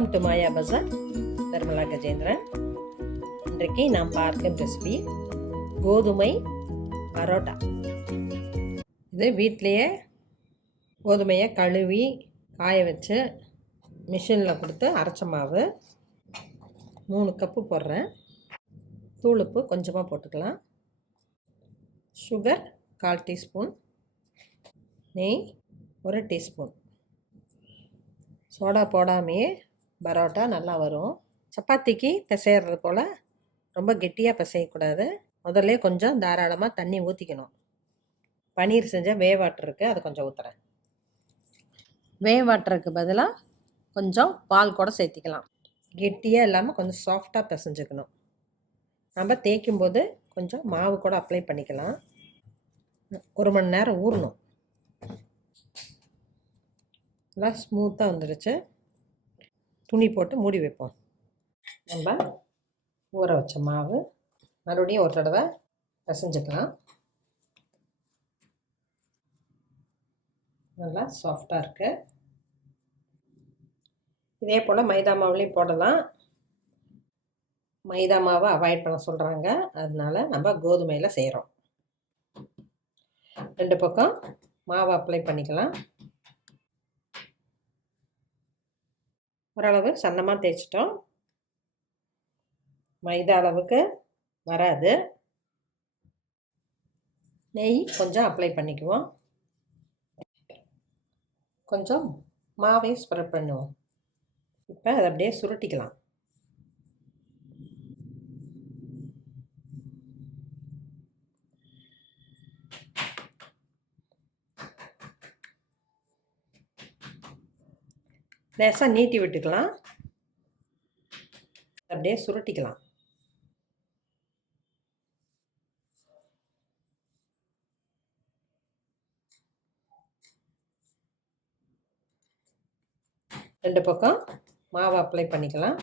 Welcome to மாயா பஜார். நிர்மலா கஜேந்திரன். இன்றைக்கு நாம் பார்க்கும் ரெசிபி கோதுமை பரோட்டா. இது வீட்டிலையே கோதுமையை கழுவி காய வச்சு மிஷினில் கொடுத்து அரைச்ச மாவு. 3 கப்பு போடுறேன். தூளுப்பு கொஞ்சமாக போட்டுக்கலாம். சுகர் 1/4 டீஸ்பூன், நெய் 1 டீஸ்பூன். சோடா போடாமையே பரோட்டா நல்லா வரும். சப்பாத்திக்கு பிசைகிறது போல் ரொம்ப கெட்டியாக பிசையக்கூடாது. முதல்ல கொஞ்சம் தாராளமாக தண்ணி ஊற்றிக்கணும். பன்னீர் செஞ்சால் வே வாட்டர் இருக்குது, அதை கொஞ்சம் ஊற்றுறேன். வே வாட்டருக்கு பதிலாக கொஞ்சம் பால் கூட சேர்த்திக்கலாம். கெட்டியாக இல்லாமல் கொஞ்சம் சாஃப்டாக பிசைஞ்சுக்கணும். நம்ம தேய்க்கும் போது கொஞ்சம் மாவு கூட அப்ளை பண்ணிக்கலாம். 1 மணி நேரம் ஊறணும். நல்லா ஸ்மூத்தாக வந்துடுச்சு. துணி போட்டு மூடி வைப்போம். நம்ம ஊற வச்ச மாவு மறுபடியும் ஒரு தடவை பிசைஞ்சுக்கலாம். நல்லா சாஃப்டாக இருக்குது. இதே போல் மைதா மாவுலேயும் போடலாம். மைதா மாவை அவாய்ட் பண்ண சொல்கிறாங்க, அதனால நம்ம கோதுமையில் செய்கிறோம். 2 பக்கம் மாவை அப்ளை பண்ணிக்கலாம். ஓரளவு சன்னமாக தேய்ச்சிட்டோம். மைதா அளவுக்கு வராது. நெய் கொஞ்சம் அப்ளை பண்ணிக்குவோம். கொஞ்சம் மாவையும் ஸ்ப்ரெட் பண்ணுவோம். இப்போ அதை அப்படியே சுருட்டிக்கலாம். லேசாக நீட்டி விட்டுக்கலாம். அப்படியே சுருட்டிக்கலாம். ரெண்டு பக்கம் மாவு அப்ளை பண்ணிக்கலாம்.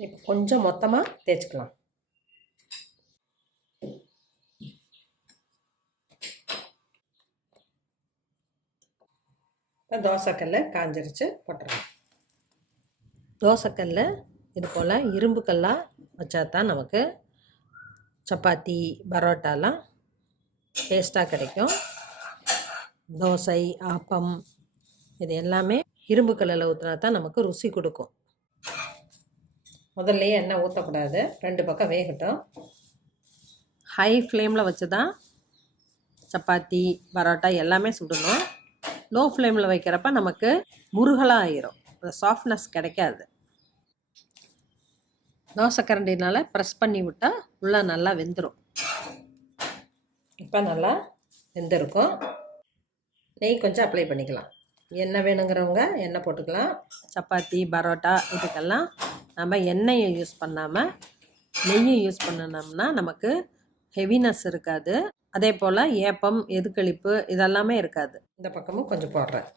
இப்போ கொஞ்சம் மொத்தமாக தேய்ச்சிக்கலாம். இப்போ தோசைக்கல்ல காஞ்சிருச்சு, போட்டுறலாம். தோசைக்கல்ல இது போல் இரும்பு கல்லாக வச்சா தான் நமக்கு சப்பாத்தி பரோட்டாலாம் டேஸ்ட்டாக கிடைக்கும். தோசை, ஆப்பம் இது எல்லாமே இரும்பு கல்லில் ஊற்றினா தான் நமக்கு ருசி கொடுக்கும். முதல்லையே எண்ணெய் ஊற்றக்கூடாது. 2 பக்கம் வேகட்டும். ஹை ஃப்ளேமில் வச்சு தான் சப்பாத்தி பரோட்டா எல்லாமே சுடணும். லோ ஃப்ளேமில் வைக்கிறப்ப நமக்கு முருகலாக ஆயிரும், அந்த சாஃப்ட்னஸ் கிடைக்காது. தோசை கரண்டினால் ப்ரெஸ் பண்ணி விட்டால் உள்ளே நல்லா வெந்துடும். இப்போ நல்லா வெந்திருக்கும். நெய் கொஞ்சம் அப்ளை பண்ணிக்கலாம். எண்ணெய் வேணுங்கிறவங்க எண்ணெய் போட்டுக்கலாம். சப்பாத்தி பரோட்டா இதுக்கெல்லாம் நம்ம எண்ணெயை யூஸ் பண்ணாமல் நெய்யை யூஸ் பண்ணினோம்னா நமக்கு ஹெவினஸ் இருக்காது. அதே போல் ஏப்பம், எதுக்களிப்பு இதெல்லாமே இருக்காது. இந்த பக்கமும் கொஞ்சம் போடுறேன்.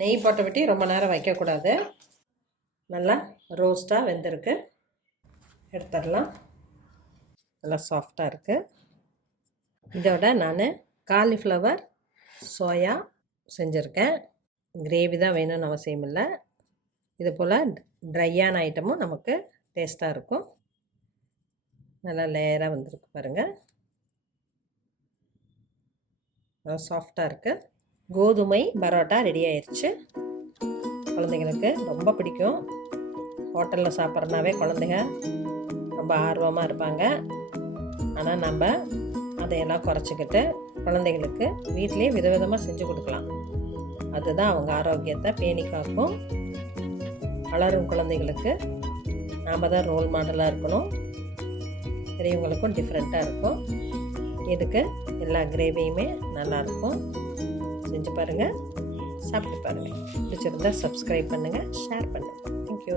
நெய் போட்ட விட்டு ரொம்ப நேரம் வைக்கக்கூடாது. நல்லா ரோஸ்ட்டாக வெந்திருக்கு. எடுத்துடலாம். நல்லா சாஃப்டாக இருக்குது. இதோட நான் காலிஃப்ளவர் சோயா செஞ்சுருக்கேன். கிரேவி தான் வேணும்னு அவசியம் இல்லை. இது போல் ட்ரையான ஐட்டமும் நமக்கு டேஸ்ட்டாக இருக்கும். நல்லா லேயராக வந்திருக்கு பாருங்கள். சாஃப்டாக இருக்குது. கோதுமை பரோட்டா ரெடி ஆயிடுச்சு. குழந்தைங்களுக்கு ரொம்ப பிடிக்கும். ஹோட்டலில் சாப்பிட்றனாவே குழந்தைங்க ரொம்ப ஆர்வமாக இருப்பாங்க. ஆனால் நம்ம அதையெல்லாம் குறைச்சிக்கிட்டு குழந்தைங்களுக்கு வீட்டிலேயே விதவிதமாக செஞ்சு கொடுக்கலாம். அதுதான் அவங்க ஆரோக்கியத்தை பேணி காக்கும். வளரும் குழந்தைகளுக்கு நாம் தான் ரோல் மாடலாக இருக்கணும். பெரியவங்களுக்கும் டிஃப்ரெண்ட்டாக இருக்கும். இதுக்கு எல்லா கிரேவியுமே நல்லாயிருக்கும். செஞ்சு பாருங்கள், சாப்பிட்டு பாருங்கள். பிடிச்சிருந்தால் சப்ஸ்கிரைப் பண்ணுங்கள், ஷேர் பண்ணுங்கள். தேங்க்யூ.